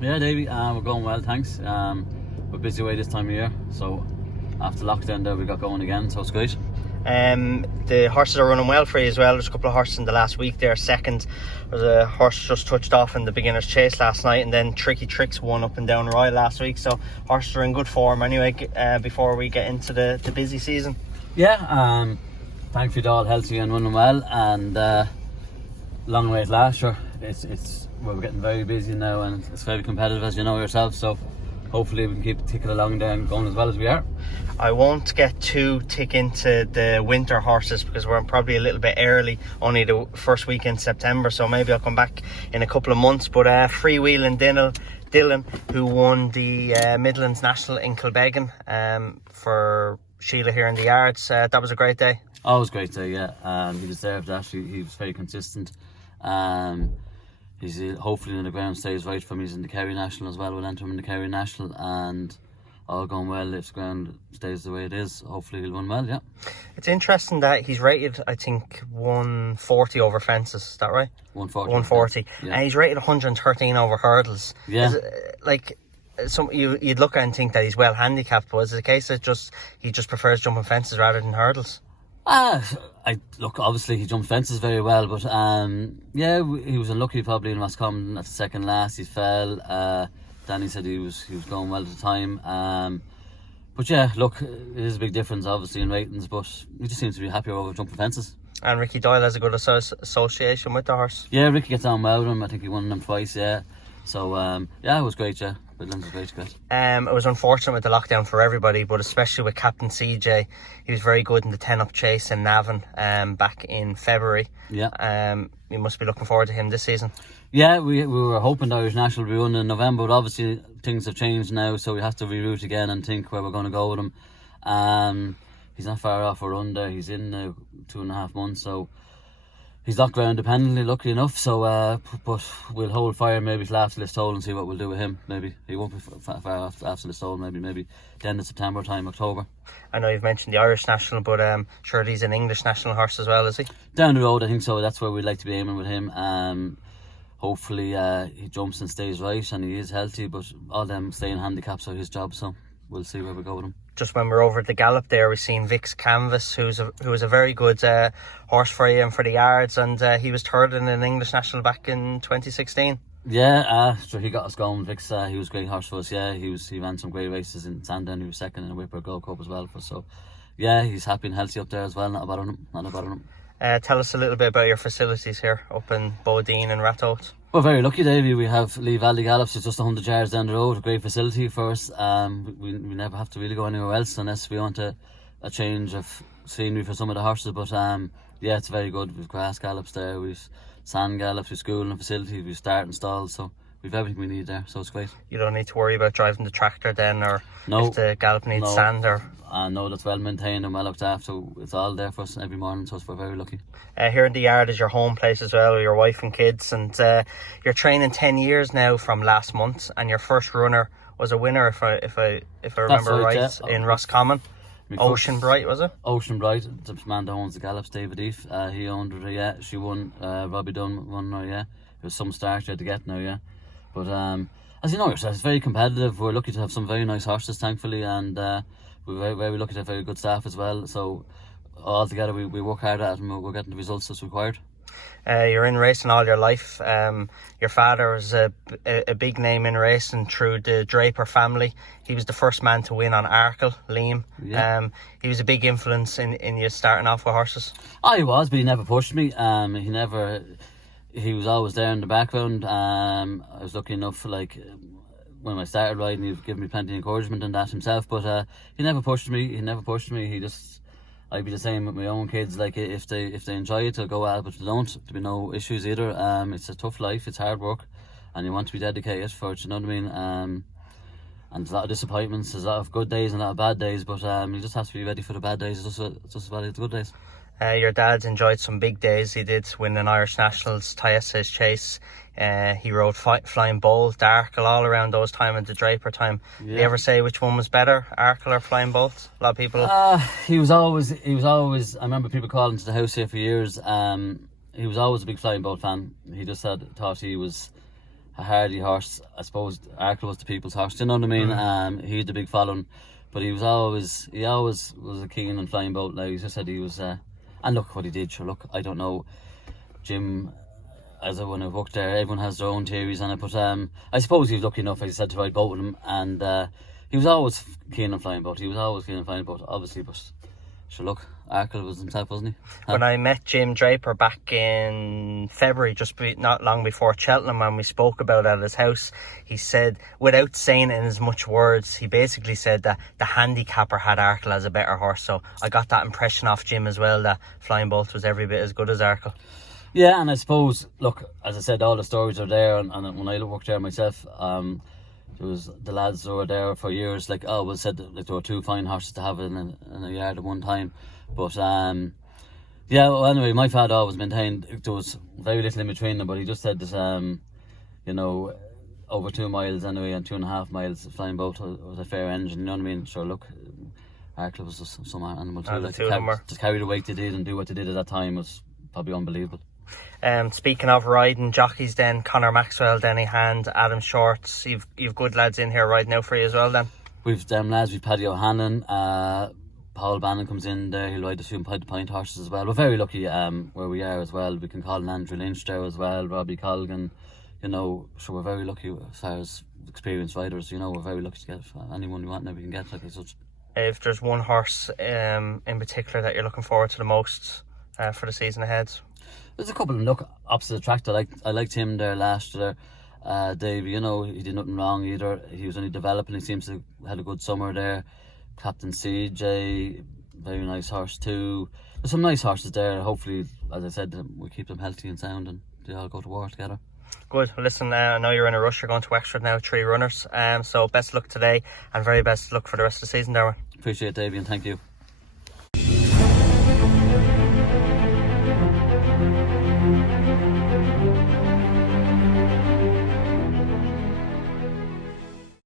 Yeah, Davey, we're going well, thanks. We're busy away this time of year, so after lockdown there we got going again, so it's great. The horses are running well for you as well. There's a couple of horses in the last week there. Second, there's a horse just touched off in the beginner's chase last night, and then Tricky Tricks won up and down Royal last week, so horses are in good form anyway before we get into the busy season. Yeah, thankfully they're all healthy and running well, and long way at last, sure. We're getting very busy now and it's very competitive, as you know yourself, so hopefully we can keep ticking along there and going as well as we are. I won't get too thick into the winter horses because we're probably a little bit early, only the first week in September, so maybe I'll come back in a couple of months. But Freewheeling Dylan, who won the Midlands National in Kilbeggan for Sheila here in the yards, that was a great day. Oh, it was a great day, yeah. He deserved that. He was very consistent. He's hopefully in the ground stays right for me. He's in the Kerry National as well. We'll enter him in the Kerry National, and all going well. If the ground stays the way it is, hopefully he'll run well. Yeah. It's interesting that he's rated, I think, 140 over fences. Is that right? 140. 140. Yeah. And he's rated 113 over hurdles. Yeah. You'd look at it and think that he's well handicapped, but is it a case that he just prefers jumping fences rather than hurdles? Obviously he jumped fences very well, but yeah, he was unlucky probably in Roscommon at the second last. He fell. Danny said he was going well at the time. But yeah, look, it is a big difference obviously in ratings, but he just seems to be happier over jumping fences. And Ricky Doyle has a good association with the horse. Yeah, Ricky gets on well with him. I think he won them twice. Yeah, so yeah, it was great. Yeah. It was unfortunate with the lockdown for everybody, but especially with Captain CJ. He was very good in the 10-up chase in Navan back in February. Yeah. You must be looking forward to him this season. Yeah, we were hoping the Irish National would be run in November, but obviously things have changed now, so we have to reroute again and think where we're going to go with him. He's not far off a run there. He's in now 2.5 months, so he's not ground dependently, lucky enough, so but we'll hold fire maybe till after Listowel and see what we'll do with him. Maybe he won't be far after Listowel, maybe the end of September time, October. I know you've mentioned the Irish National, but sure he's an English National horse as well, is he? Down the road, I think so. That's where we'd like to be aiming with him. Hopefully he jumps and stays right and he is healthy, but all them staying handicaps are his job, so we'll see where we go with him. Just when we're over at the gallop there, we've seen Vic's Canvas, who was a very good horse for you and for the yards, and he was third in an English National back in 2016. Yeah, so he got us going. Vic's he was a great horse for us. Yeah, he ran some great races in Sandown. He was second in a Whipper Gold Cup as well for us. So yeah, he's happy and healthy up there as well. Not about him. Tell us a little bit about your facilities here up in Bodine and Ratoath. We're very lucky, Davey. We have Lee Valley Gallops. It's just 100 yards down the road. A great facility for us. We never have to really go anywhere else unless we want a change of scenery for some of the horses. But yeah, it's very good. We've grass gallops there. We've sand gallops. We've school and facilities. We've start and stalls. So we've everything we need there. So it's great. You don't need to worry about driving the tractor then, or if the gallop needs sand, or. No, that's well maintained and well looked after. It's all there for us every morning, so we're very lucky. Here in the yard is your home place as well, with your wife and kids, and you're training 10 years now from last month, and your first runner was a winner, if I remember right, yeah. In Roscommon. Ocean Bright, was it? Ocean Bright, the man that owns the gallops, David Eve. He owned her, yeah. She won. Robbie Dunn won her, yeah. It was some start you had to get now, yeah. But as you know yourself, it's very competitive. We're lucky to have some very nice horses, thankfully, and we're very, very lucky to have very good staff as well. So all together we work hard at it and we're getting the results that's required. You're in racing all your life. Your father was a big name in racing through the Draper family. He was the first man to win on Arkle, Liam. Yeah. He was a big influence in you starting off with horses. Oh, he was, but he never pushed me. He was always there in the background. I was lucky enough, when I started riding, he was giving me plenty of encouragement and that himself, but he never pushed me. I'd be the same with my own kids. If they enjoy it, they'll go at it, but if they don't, there'll be no issues either. It's a tough life, it's hard work, and you want to be dedicated for it, you know what I mean? And there's a lot of disappointments, there's a lot of good days and a lot of bad days, but you just have to be ready for the bad days just as well as the good days. Your dad's enjoyed some big days. He did win an Irish Nationals, Tyas's Chase. He rode Flying Bolt, Arkle, all around those time and the Draper time. Yeah. Did you ever say which one was better, Arkle or Flying Bolt? A lot of people. He was always. I remember people calling to the house here for years. He was always a big Flying Bolt fan. He just thought he hardy horse. I suppose Arkle was the people's horse. Do you know what I mean? He had a big following, but he always was a keen and flying boat. Like he just said, he was. And look what he did. Sure, look, I don't know, Jim. As I when I worked there, everyone has their own theories on it, but I suppose he was lucky enough, as he said, to ride boat with him, and he was always keen on flying boat. Obviously, but sure, look, Arkle was himself, wasn't he? When I met Jim Draper back in February, not long before Cheltenham, and we spoke about it at his house, he said, without saying it in as much words, he basically said that the handicapper had Arkle as a better horse. So I got that impression off Jim as well, that Flying Bolt was every bit as good as Arkle. Yeah, and I suppose, look, as I said, all the stories are there, and when I worked there myself, there was the lads that were there for years, like, said that there were 2 fine horses to have in a yard at one time. But yeah, well, anyway, my father always maintained there was very little in between them, but he just said that over 2 miles anyway, and 2.5 miles, Flying Boat was a fair engine, you know what I mean? Sure, look, Arkle was just some animal too. Like, to carry the weight they did and do what they did at that time was probably unbelievable. Speaking of riding jockeys, then Conor Maxwell, Denny Hand, Adam Shorts, you've good lads in here riding out for you as well. Then we've them lads. We've Paddy O'Hanlon, Paul Bannon comes in there. He'll ride a few point horses as well. We're very lucky where we are as well. We can call Andrew Lynch there as well, Robbie Colgan. So we're very lucky as far as experienced riders. We're very lucky to get anyone we want now. We can get like such. If there's one horse in particular that you're looking forward to the most for the season ahead. There's a couple of them. Look, opposite the track. I liked him there last year. Dave, he did nothing wrong either. He was only developing. He seems to have had a good summer there. Captain CJ, very nice horse too. There's some nice horses there. Hopefully, as I said, we keep them healthy and sound, and they all go to war together. Good. Well, listen, I know you're in a rush. You're going to Wexford now, 3 runners. So best luck today, and very best luck for the rest of the season, Dermot. Appreciate it, Davey, and thank you.